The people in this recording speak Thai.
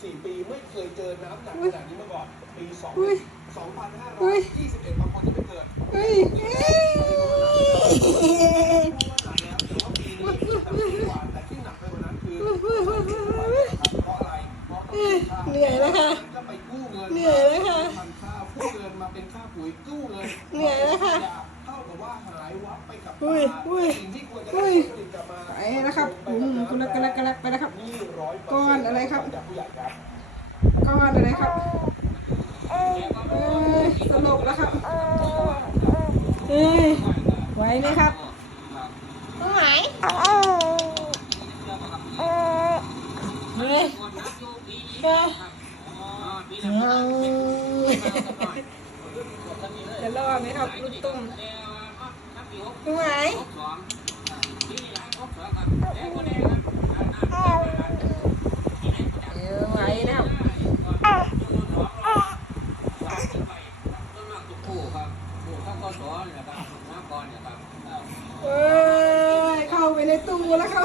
14 ปีไม่เคยเจอน้ำหนักขนาดนี้มาก่อน ปี2อุ้ย2521บางคนจะไปเกิดเฮ้ยเอ้ยแต่ที่หนักไปกว่านั้นคือเฮ้ยเฮ้ยเฮ้ยเฮ้ยเพราะอะไรเพราะเอ้ยเหนื่อยแล้วค่ะก็ไปกู้เงินเหนื่อยแล้วค่ะทำข้าวกู้เงินมาเป็นค่าปุ๋ยกู้เงินเหนื่อยแล้วค่ะเท่ากับว่าหายวับไปกับอุ้ยอุ้ยสิ่งที่ควรจะอุ้ได้ยผลผลิตกลับมาไป นะครับอืมกุลักกุลักกุลักไปนะครับนี่ร้อยเปร์ก้อนอะไรครับจากผู้ใหญ่ครับ ก้อนอะไรครับเอ้ยสลบแล้วครับเอ้ยไหวไหมครับไหวเฮ้ยเฮ้ยจะรอดไหมครับลูกตุ้มไหวเออไหวนะครับ เอ้ยเข้าไปในตู้แล้วครับ